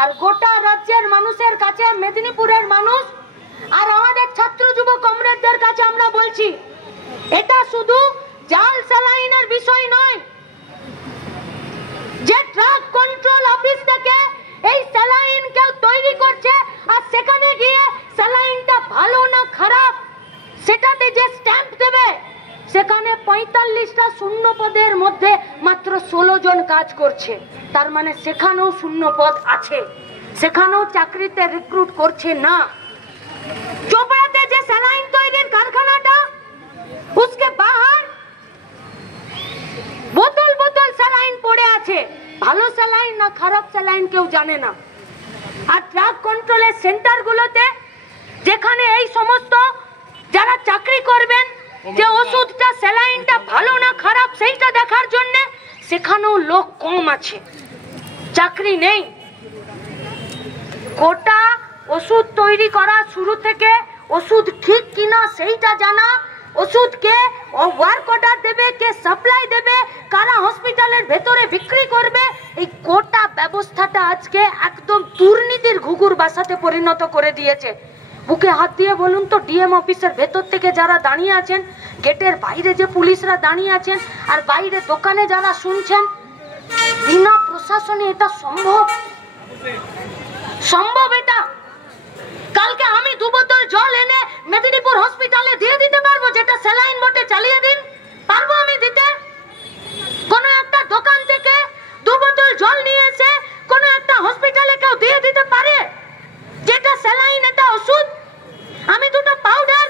আর গোটা রাজ্যের মানুষের কাছে, মেদিনীপুরের মানুষ আর আমাদের ছাত্র যুব কমরেডদের কাছে আমরা বলছি, এটা শুধু জাল স্যালাইনের বিষয় নয়। যে ড্রাগ কন্ট্রোল অফিস থেকে এই স্যালাইন কেউ তৈরি করছে আর সেখানে গিয়ে স্যালাইনটা ভালো না খারাপ সেটাতে যে স্ট্যাম্প দেবে, সেখানে 45টা শূন্য পদের মধ্যে মাত্র 16 জন কাজ করছে। তার মানে সেখানেও শূন্য পদ আছে, সেখানেও চাকরিতে রিক্রুট করছে না। চোপড়াতে যে স্যালাইন তৈরির কারখানাটা, उसके बाहर বোতল বোতল স্যালাইন পড়ে আছে, ভালো স্যালাইন না খারাপ স্যালাইন কেউ জানে না। আর ড্রাগ কন্ট্রোলের সেন্টারগুলোতে যেখানে এই সমস্ত যারা চাকরি করবেন যে ওষুধটা স্যালাইনটা ভালো না খারাপ সেইটা দেখার জন্য, সেখানেও লোক কম আছে, চাকরি নেই। গোটা ওষুধ তৈরি করা শুরু থেকে ওষুধ ঠিক কিনা সেইটা জানা, ওষুধকে ওয়ার্ক অর্ডার দেবে, কে সাপ্লাই দেবে, কারা হসপিটালের ভেতরে বিক্রি করবে, এই গোটা ব্যবস্থাটা আজকে একদম দুর্নীতির ঘুঘুর বাসাতে পরিণত করে দিয়েছে। বুকে হাত দিয়ে বলুন তো, ডিএম অফিসের ভেতর থেকে যারা দাঁড়িয়ে আছেন, গেটের বাইরে যে পুলিশরা দাঁড়িয়ে আছেন, আর বাইরে দোকানে যারা শুনছেন, বিনা প্রশাসনে এটা সম্ভব? সম্ভব এটা? কালকে আমি 2 বোতল জল এনে মেদিনীপুর হসপিটালে দিয়ে দিতে পারবো, যেটা স্যালাইন মোটে চালিয়ে দিন, পারবো আমি দিতে? কোন একটা দোকান থেকে 2 বোতল জল নিয়ে এসে কোন একটা হসপিটালে কেউ দিয়ে দিতে পারে যেটা স্যালাইন, এটা ওষুধ? আমি 2টা পাউডার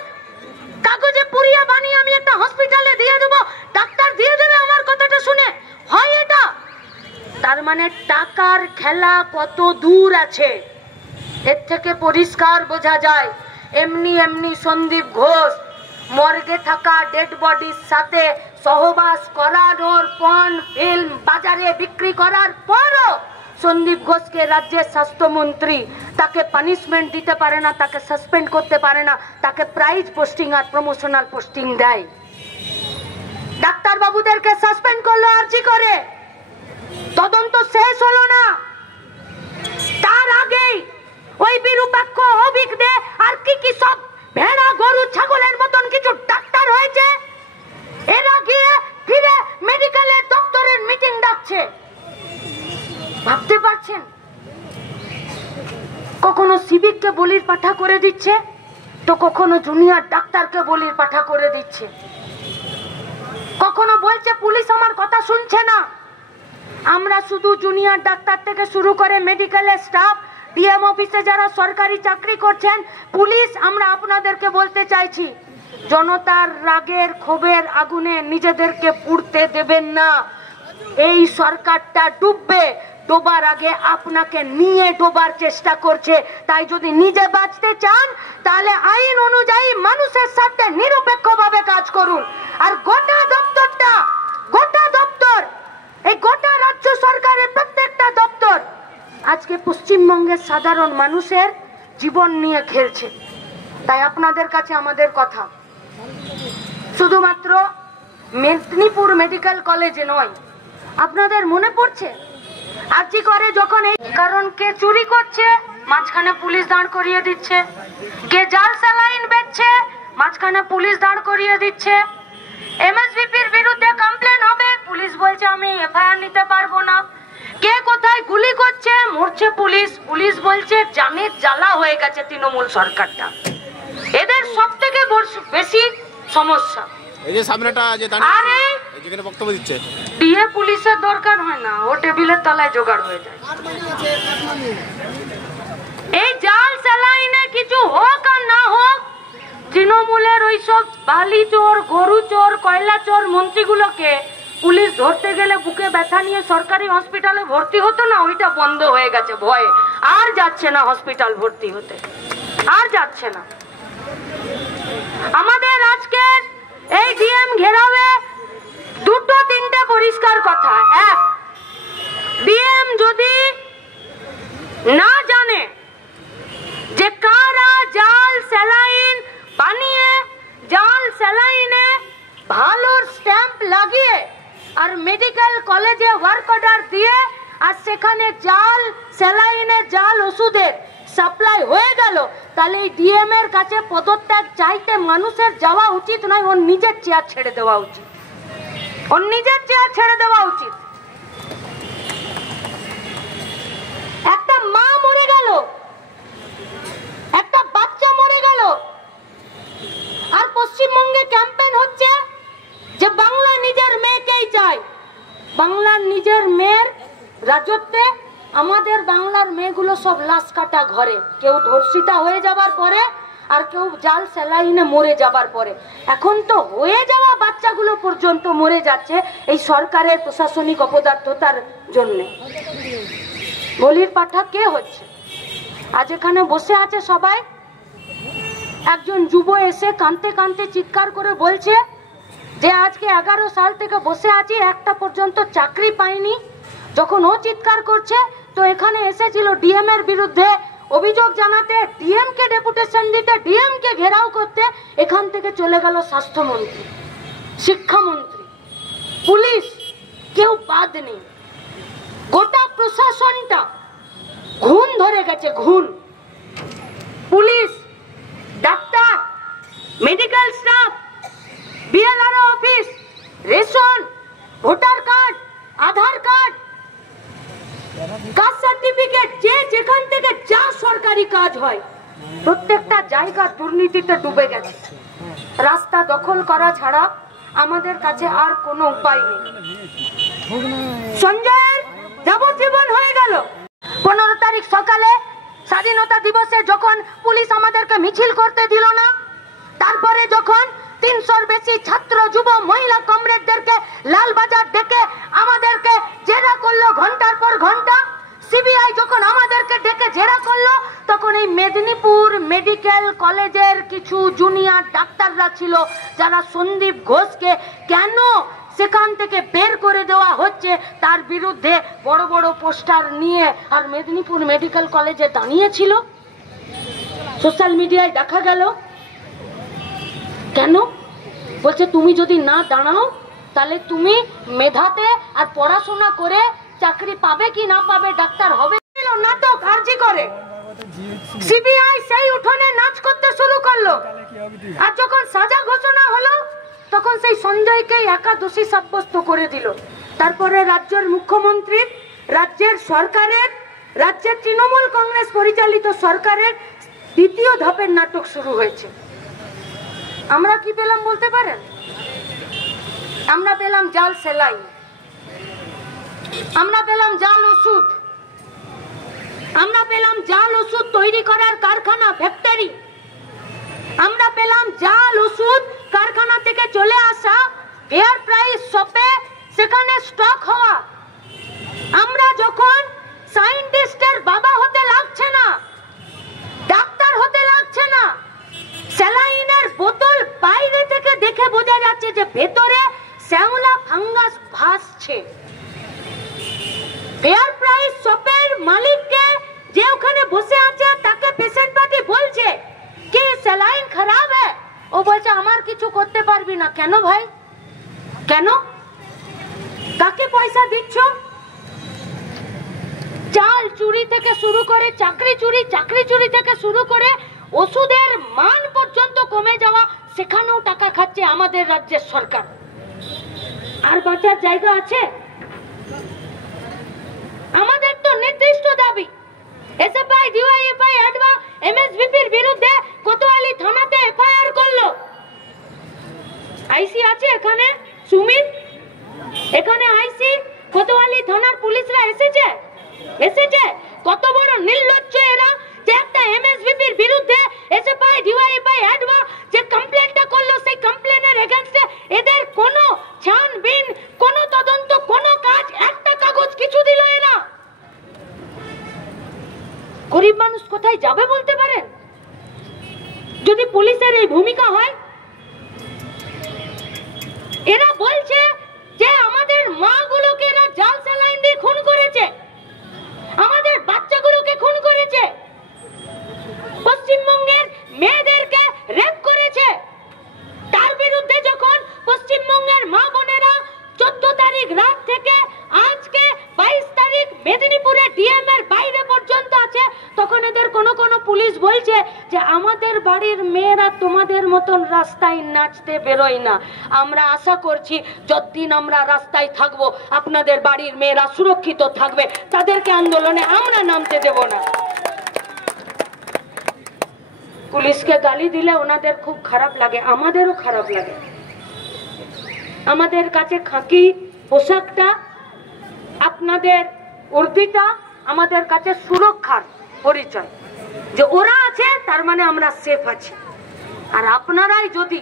কাগজে পুরিয়ে বানিয়ে আমি একটা হসপিটালে দিয়ে দেবো, ডাক্তার দিয়ে দেবে আমার কথাটা শুনে? হয় এটা? তার মানে টাকার খেলা কত দূর আছে, এর থেকে পরিষ্কার বোঝা যায়। এমনি এমনি সন্দীপ ঘোষ মর্গে থাকা ডেড বডির সাথে সহবাস করানোর পণ ফিল্ম বাজারে বিক্রি করার পরও সন্দীপ ঘোষকে রাজ্যের স্বাস্থ্যমন্ত্রী তাকে পানিশমেন্ট দিতে পারে না, তাকে সাসপেন্ড করতে পারে না, তাকে প্রাইজ পোস্টিং আর প্রমোশনাল পোস্টিং দেয়। ডাক্তার বাবুদেরকে সাসপেন্ড করলো আরজি করে, তদন্ত শেষ হলো না। তার আগেই ওই বিরূপাক্ষ অভিজ্ঞে আর কি সব ভেড়া গরু ছাগলের মতন কিছু ডাক্তার হয়েছে, এরা গিয়ে ফিরে মেডিকেলের দপ্তরের মিটিং ডাকছে। ভাবতে পারছেন? কখনো সিভিককে বলির পাঠা করে দিচ্ছে, তো কখনো জুনিয়র ডাক্তারকে বলির পাঠা করে দিচ্ছে। কখনো বলছে পুলিশ আমার কথা শুনছে না। আমরা শুধু জুনিয়র ডাক্তার থেকে শুরু করে মেডিকেলের স্টাফ, ডিএম অফিসে যারা সরকারি চাকরি করছেন, পুলিশ, আমরা আপনাদেরকে বলতে চাইছি, জনতার রাগের ক্ষোভের আগুনে নিজেদেরকে পুড়তে দেবেন না। এই সরকারটা ডুববে, ডোবার আগে আপনাকে নিয়ে ডোবার চেষ্টা করছে। তাই যদি নিজে বাঁচতে চান তাহলে আইন অনুযায়ী মানুষের সাথে নিরপেক্ষভাবে কাজ করুন। আর গোটা দপ্তরটা, গোটা দপ্তর, এই গোটা রাজ্য সরকারের প্রত্যেকটা দপ্তর আজকে পশ্চিমবঙ্গের সাধারণ মানুষের জীবন নিয়ে খেলছে। তাই আপনাদের কাছে আমাদের কথা, শুধুমাত্র মেদিনীপুর মেডিকেল কলেজে নয়, আপনাদের মনে পড়ছে আরজি করে যখন এই কারণ কে চুরি করছে মাঝখানে পুলিশ দাঁড় করিয়ে দিচ্ছে, কে জাল স্যালাইন বেচছে মাঝখানে পুলিশ দাঁড় করিয়ে দিচ্ছে, এমএসভিপির বিরুদ্ধে কমপ্লেন হবে, পুলিশ বলছে আমি এফআইআর নিতে পারবো না, কে কোথায় গুলি করছে মরছে পুলিশ, পুলিশ বলছে জানের জ্বালা হয়ে গেছে তৃণমূল সরকারটা। এদের সব থেকে বেশি সমস্যা এই যে সামনেটা যে দাঁড়িয়ে যেখানে বক্তব্য দিচ্ছে, ডিএ পুলিশের দরকার হয় না, ও টেবিলের তলায় জোগাড় হয়ে যায়। এই জাল স্যালাইনে কিছু হোক আর না হোক, তৃণমূলের ওইসব বালি চোর, গরু চোর, কয়লা চোর মন্ত্রীগুলোকে পুলিশ ধরতে গেলে বুকে ব্যথা নিয়ে সরকারি হসপিটালে ভর্তি হতো না, ওইটা বন্ধ হয়ে গেছে ভয়ে, আর যাচ্ছে না হসপিটাল ভর্তি হতে, আর যাচ্ছে না। আমাদের আজকের এই ডিএম ঘেরাবে 2-3টে পরিষ্কার কথা। এক, ডিএম যদি না জানে যে কারা জাল স্যালাইন বানিয়ে জাল স্যালাইনে ভালো স্ট্যাম্প লাগিয়ে আর মেডিকেল কলেজে ওয়ার্ক অর্ডার দিয়ে আর সেখানে জাল স্যালাইনের, জাল ওষুধের সাপ্লাই হয়ে গেল, তাহলে এই ডিএম এর কাছে পদত্যাগ চাইতে মানুষের যাওয়া উচিত নয়, ওর নিজের চেয়ার ছেড়ে দেওয়া উচিত, ওর নিজের চেয়ার ছেড়ে দেওয়া উচিত। একটা মা মরে গেল, একটা বাচ্চা মরে গেল, আর পশ্চিমবঙ্গে ক্যাম্পেইন হচ্ছে যে বাংলা নিজের মেয়েকেই চাই। বাংলার নিজের মেয়ের রাজত্বে আমাদের বাংলার মেয়েগুলো সব লাশ কাটা ঘরে, কেউ ধর্ষিতা হয়ে যাবার পরে আর কেউ জাল স্যালাইনে মরে যাবার পরে। এখন তো হয়ে যাওয়া বাচ্চাগুলো পর্যন্ত মরে যাচ্ছে এই সরকারের প্রশাসনিক অপদার্থতার জন্য। বলির পাঠা কে হচ্ছে? আজ এখানে বসে আছে সবাই, একজন যুব এসে কাঁদতে কাঁদতে চিৎকার করে বলছে যে আজকে 11 সাল থেকে বসে আছি, একটা পর্যন্ত চাকরি পাইনি। যখন ও চিৎকার করছে তো এখানে এসেছিল ডিএম এর বিরুদ্ধে অভিযোগ জানাতে, ডিএম কে ডেপুটেশন দিতে, ডিএম কে ঘেরাও করতে, এখান থেকে চলে গেল স্বাস্থ্যমন্ত্রী, শিক্ষামন্ত্রী, পুলিশ, কেউ বাদ নেই। গোটা প্রশাসনটা ঘুণ ধরে গেছে, ঘুণ। Police, doctor, medical staff, BLRO office, ration, voter card, Aadhaar card, caste certificate, যে যেখান থেকে যা সরকারি কাজ হয় প্রত্যেকটা জায়গা দুর্নীতিতে ডুবে গেছে। রাস্তা দখল করা ছাড়া আমাদের কাছে আর কোনো উপায় নেই। সঞ্জয়ের যাবজ্জীবন হয়ে গেল। 15 তারিখ সকালে স্বাধীনতা দিবসে যখন পুলিশ আমাদেরকে মিছিল করতে দিল না, তারপরে যখন 300-র বেশি ছাত্র, যুব, মহিলা কমরেডদেরকে লালবাজার ডেকে আমাদেরকে জেরা করলো ঘন্টার পর ঘন্টা, সিবিআই যখন আমাদেরকে ডেকে জেরা করলো, তখন এই মেদিনীপুর মেডিকেল কলেজের কিছু জুনিয়র ডাক্তাররা ছিল যারা সন্দীপ ঘোষকে কেন সেখান থেকে বের করে দেওয়া হচ্ছে তার বিরুদ্ধে বড় বড় পোস্টার নিয়ে আর মেদিনীপুর মেডিকেল কলেজে দাঁড়িয়েছিল। সোশ্যাল মিডিয়ায় দেখা গেল। কেন? বলছে তুমি যদি না দাঁড়াও তাহলে তুমি মেধাতে আর পড়াশোনা করে চাকরি পাবে কি না পাবে, ডাক্তার হবে। নাটক আরজি করে সিবিআই সেই উঠোনে নাচ করতে শুরু করলো, আর যখন সাজা ঘোষণা হলো তখন সেই সঞ্জয়কে একা দোষী সাব্যস্ত করে দিল। তারপরে রাজ্যের মুখ্যমন্ত্রী, রাজ্যের সরকারের, রাজ্যের তৃণমূল কংগ্রেস পরিচালিত সরকারের দ্বিতীয় ধাপের নাটক শুরু হয়েছে। আমরা কি পেলাম বলতে পারেন? আমরা পেলাম জাল সেলাইন, আমরা পেলাম জাল ওষুধ, আমরা পেলাম জাল ওষুধ তৈরি করার কারখানা, ফ্যাক্টরি, আমরা পেলাম জাল ওষুধ কারখানা থেকে চলে আসা ফেয়ার প্রাইস শপে সেখানে স্টক হওয়া। আমরা যখন সায়েন্টিস্টের বাবা হতে লাগছে না, ডাক্তার হতে লাগছে না, স্যালাইনের বোতল বাইরে থেকে দেখে বোঝা যাচ্ছে যে ভেতরে শ্যাওলা ফাঙ্গাস ভাসছে। ফেয়ার প্রাইস শপের মালিককে, যে ওখানে বসে আছে, তাকে পেশেন্ট পার্টি বলছে কি স্যালাইন খারাপ है, ও বলছে আমার কিছু করতে পারবি না। কেন ভাই? কেন? কাকে পয়সা দিচ্ছ? চাল চুরি থেকে শুরু করে চাকরি চুরি, চাকরি চুরি থেকে শুরু করে ওষুধের মান পর্যন্ত কমে যাওয়া, সেখানেও টাকা খাচ্ছে আমাদের রাজ্যের সরকার। আর বাঁচার জায়গা আছে? আমাদের তো নির্দিষ্ট দাবি, এসএফআই, ডিওয়াইএফআই, অ্যাডভা, এমএসভিপির বিরুদ্ধে কোতোয়ালি থানাতে এফআইআর করলো। আইসি আছে এখানে, সুমিত এখানে আইসি, কোতোয়ালি থানার পুলিশরা এসেছে। কত বড় নির্লজ্জ এরা যে একটা এমএসভিপির বিরুদ্ধে এসএফআই, ডিওয়াইএফআই, অ্যাডভা যে কমপ্লেনটা করলো, সেই কমপ্লেনের এগেইনস্টে এদের কোনো ছানবিন, কোনো তদন্ত, কোনো কাজ, একটা কাগজ কিছু দিল এরা। গরিব মানুষ কোথায় যাবে বলতে পারেন যদি পুলিশের এই ভূমিকা হয়? এরা বলছে যে আমাদের মাগুলোকে এরা জাল স্যালাইন দিয়ে খুন করেছে, আমাদের বাচ্চাগুলোকে খুন করেছে, পশ্চিমবঙ্গের মেয়েদেরকে রেপ করেছে। তার বিরুদ্ধে যখন পশ্চিমবঙ্গের মা বোনেরা 14 তারিখ রাত থেকে আজকে 22 তারিখ পুলিশ বলছে যে আমাদের বাড়ির মেয়েরা তোমাদের মতন রাস্তায় নাচতে বেরোয় না। আমরা আশা করছি যতদিন আমরা রাস্তায় থাকবো আপনাদের বাড়ির মেয়েরা সুরক্ষিত থাকবে, তাদেরকে আন্দোলনে আমরা নামতে দেব না। পুলিশকে গালি দিলে ওনাদের খুব খারাপ লাগে, আমাদেরও খারাপ লাগে। আমাদের কাছে খাকি পোশাকটা, আপনাদের উর্দিটা আমাদের কাছে সুরক্ষার পরিচয়, যে ওরা আছে তার মানে আমরা সেফ আছি। আর আপনারাই যদি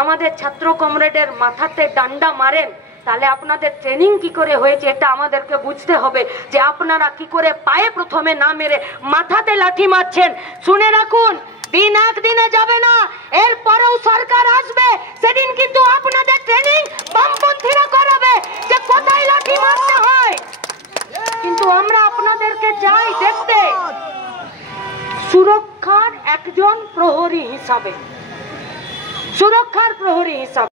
আমাদের ছাত্র কমরেডের মাথাতে ডান্ডা মারেন তাহলে আপনাদের ট্রেনিং কি করে হয়েছে এটা আমাদেরকে বুঝতে হবে, যে আপনারা কি করে পায়ে প্রথমে না মেরে মাথাতে লাঠি মারছেন। শুনে রাখুন, দিন একদিনে যাবে না, এরপরেও সরকার আসবে, সেদিন কিন্তু আপনাদের ট্রেনিং বামপন্থীরা করাবে যে কোথায় লাঠি মারতে হয়। কিন্তু আমরা আপনাদেরকে চাই দেখতে সুরক্ষার একজন প্রহরী হিসাবে, সুরক্ষার প্রহরী হিসাবে।